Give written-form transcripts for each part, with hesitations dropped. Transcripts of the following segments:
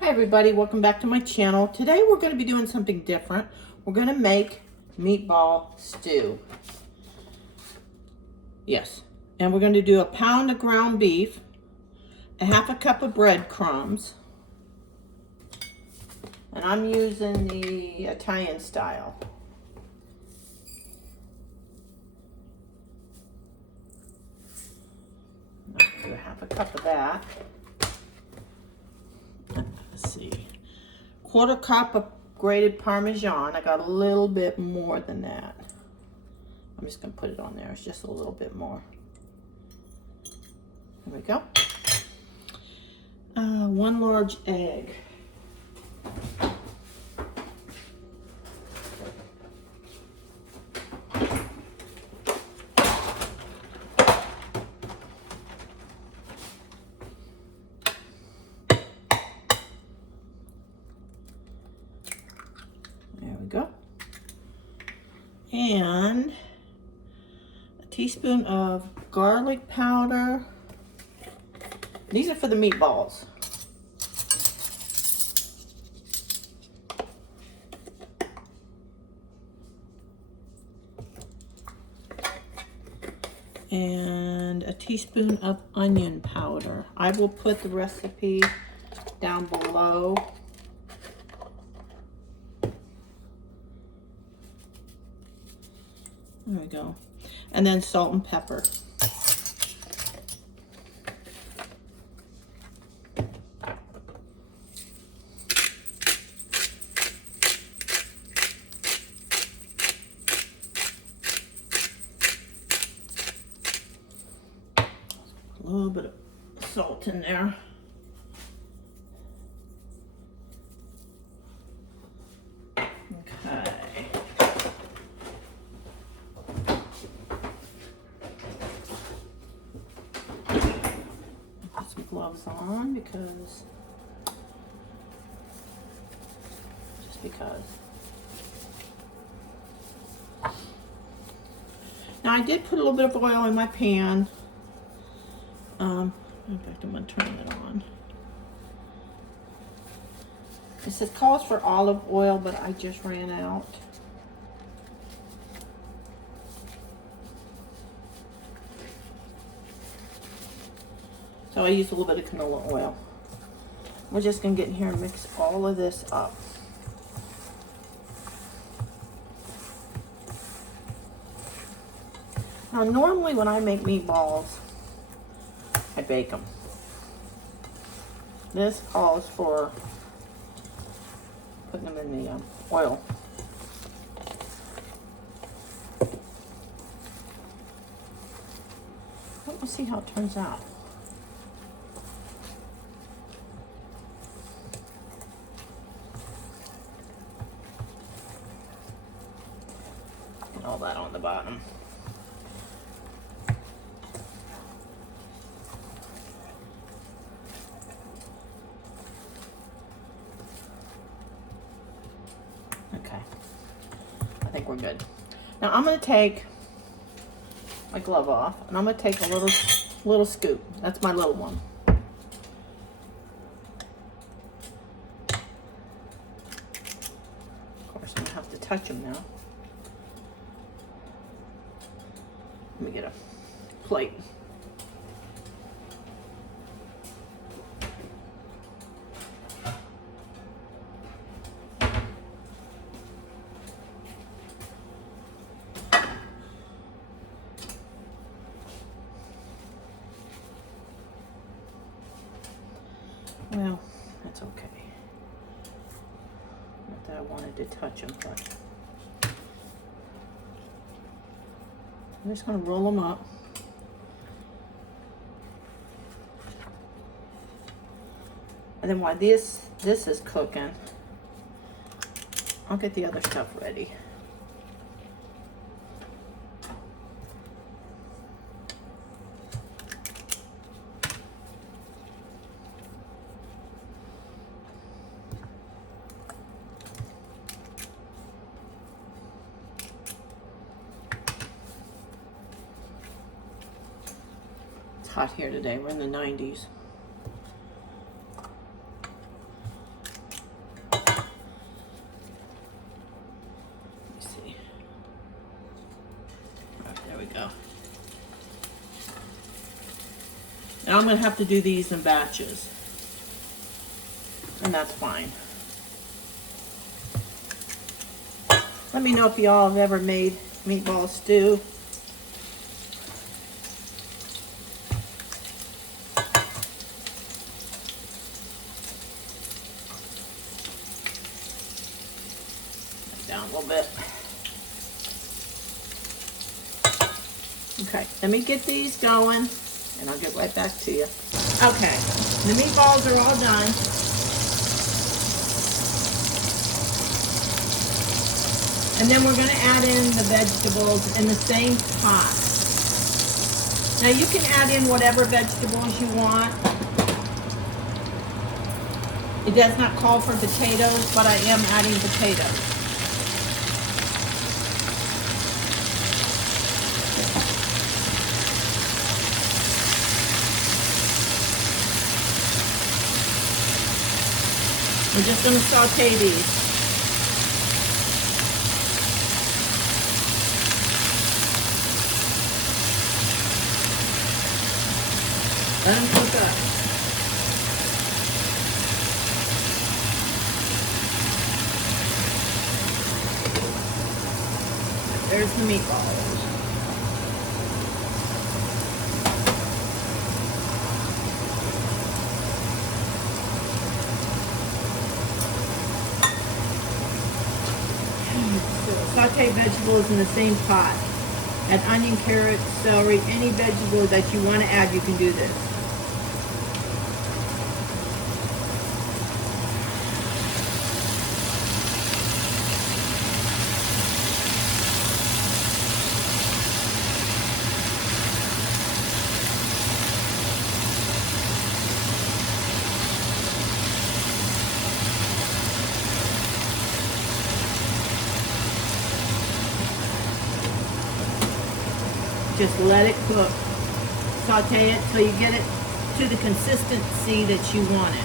Hi everybody, welcome back to my channel. Today we're going to be doing something different. We're going to make meatball stew. Yes, and we're going to do a pound of ground beef, a half a cup of breadcrumbs, and I'm using the Italian style. I'm going to do a half a cup of that. Let's see. Quarter cup of grated Parmesan. I got a little bit more than that. I'm just going to put it on there. It's just a little bit more. There we go. 1 large egg. There we go. And a teaspoon of garlic powder. These are for the meatballs. And a teaspoon of onion powder. I will put the recipe down below. There we go. And then salt and pepper. A little bit of salt in there. Okay. Put some gloves on because, just because. Now I did put a little bit of oil in my pan. In fact, I'm going to turn it on. It says calls for olive oil, but I just ran out. So I used a little bit of canola oil. We're just going to get in here and mix all of this up. Now normally when I make meatballs, I bake them. This calls for putting them in the oil. We'll see how it turns out. Get all that on the bottom. Okay, I think we're good. Now I'm going to take my glove off, and I'm going to take a little scoop. That's my little one. Of course, I'm going to have to touch them now. Let me get a plate. Well, that's okay. Not that I wanted to touch them, but I'm just going to roll them up. And then while this is cooking, I'll get the other stuff ready. Hot here today. We're in the 90s. And I'm gonna have to do these in batches. And that's fine. Let me know if y'all have ever made meatball stew. Down a little bit. Okay, let me get these going and I'll get right back to you. Okay, the meatballs are all done. And then we're going to add in the vegetables in the same pot. Now you can add in whatever vegetables you want. It does not call for potatoes, but I am adding potatoes. We're just going to saute these. Let them cook up. There's the meatballs. Saute vegetables in the same pot. Add onion, carrot, celery, any vegetable that you want to add, you can do this. Just let it cook. Saute it till you get it to the consistency that you want it.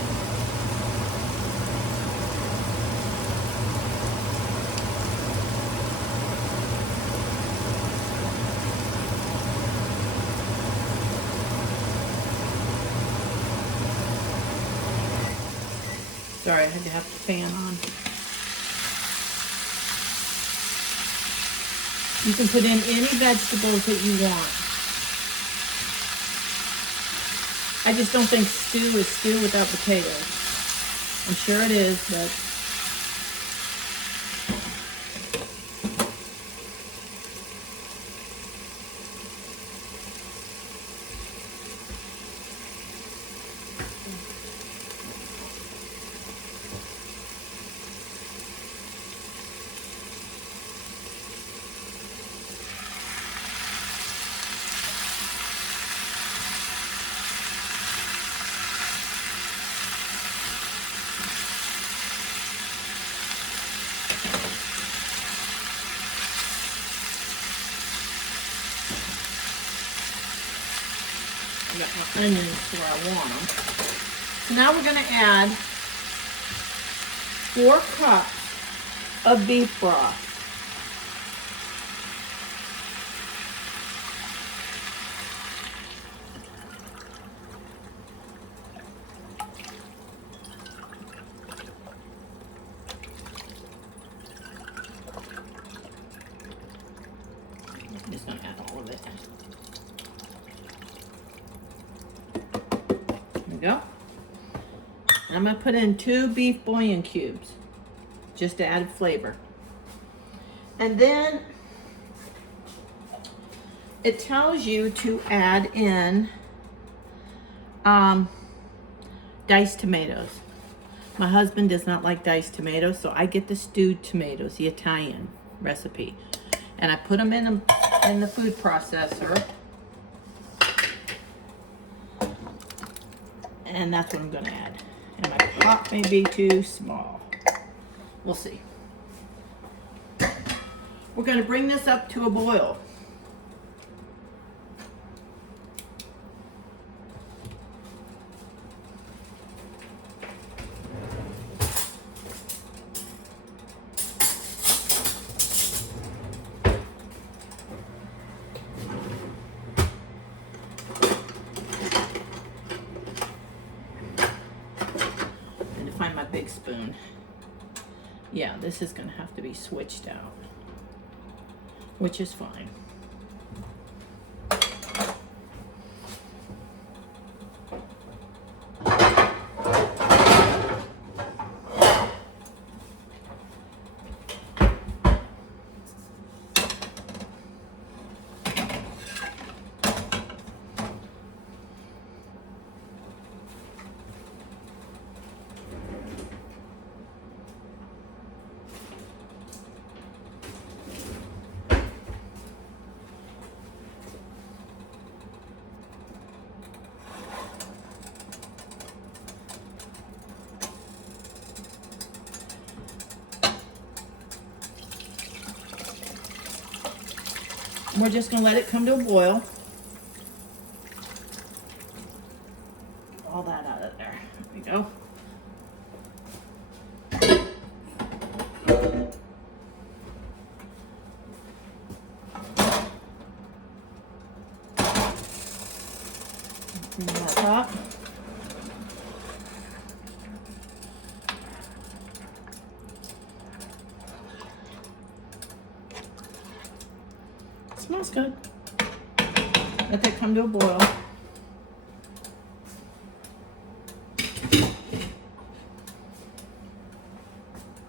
Sorry, I had to have the fan on. You can put in any vegetables that you want. I just don't think stew is stew without potatoes. I'm sure it is, but I got my onions where I want them. So now we're going to add 4 cups of beef broth. I'm just going to add all of it. There we go. And I'm going to put in 2 beef bouillon cubes just to add flavor. And then it tells you to add in diced tomatoes. My husband does not like diced tomatoes, so I get the stewed tomatoes, the Italian recipe. And I put them in the food processor. And that's what I'm going to add. And my pot may be too small. We'll see. We're going to bring this up to a boil. big spoon. Yeah, this is gonna have to be switched out, which is fine. We're just gonna let it come to a boil. All that out of there. There we go. Bring that up. Smells good. Let that come to a boil.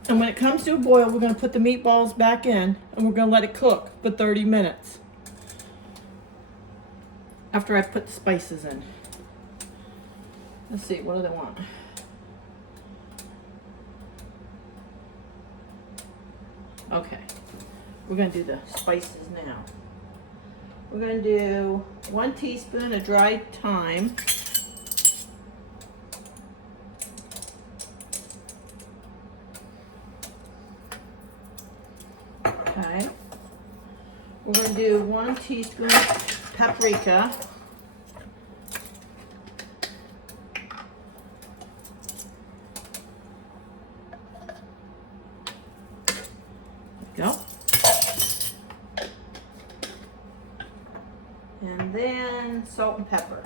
And when it comes to a boil, we're going to put the meatballs back in and we're going to let it cook for 30 minutes. After I put the spices in. Let's see, what do they want? Okay, we're going to do the spices now. We're going to do 1 teaspoon of dried thyme. Okay. We're going to do 1 teaspoon paprika. Go. And then salt and pepper.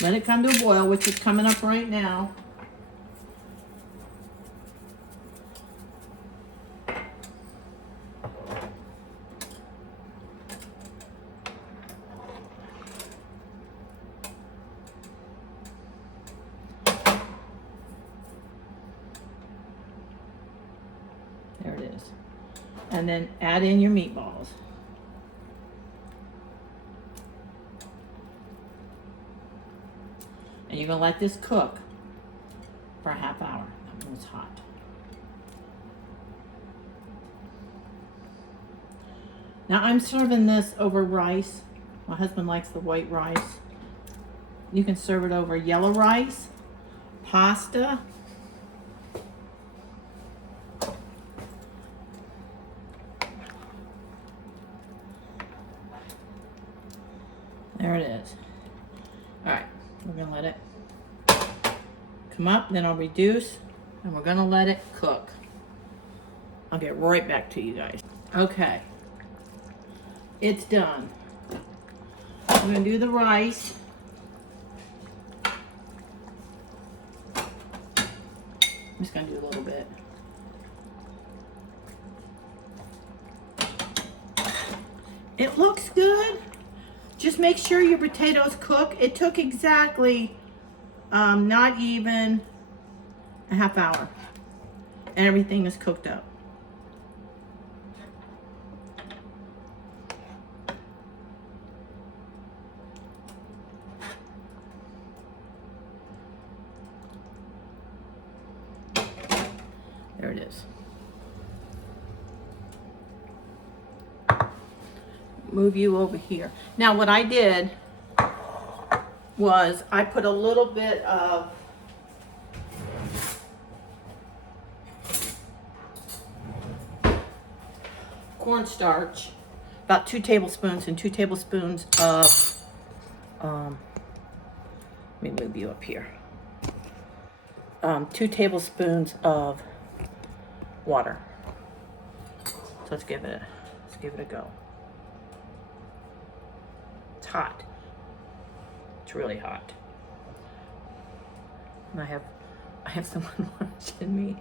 Let it come to a boil, which is coming up right now. There it is. And then add in your meatballs. And you're going to let this cook for a half hour. That one's hot. Now I'm serving this over rice. My husband likes the white rice. You can serve it over yellow rice, pasta, there it is. All right, we're gonna let it come up, then I'll reduce, and we're gonna let it cook. I'll get right back to you guys. Okay, it's done. We're gonna do the rice. I'm just gonna do a little bit. It looks good. Just make sure your potatoes cook. It took exactly not even a half hour. And everything is cooked up. There it is. Move you over here. Now what I did was I put a little bit of cornstarch, about 2 tablespoons, and 2 tablespoons of let me move you up here. 2 tablespoons of water. So let's give it a go. It's hot. It's really hot. And I have someone watching me.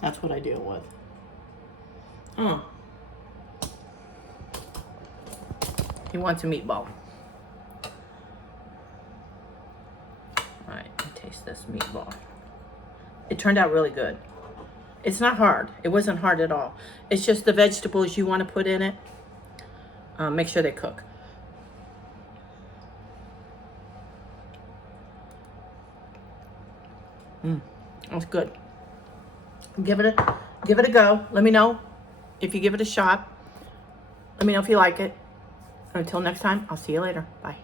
That's what I deal with. Oh. He wants a meatball. Alright, taste this meatball. It turned out really good. It's not hard. It wasn't hard at all. It's just the vegetables you want to put in it. Make sure they cook. That's good. Give it a go. Let me know if you give it a shot. Let me know if you like it. Until next time, I'll see you later. Bye.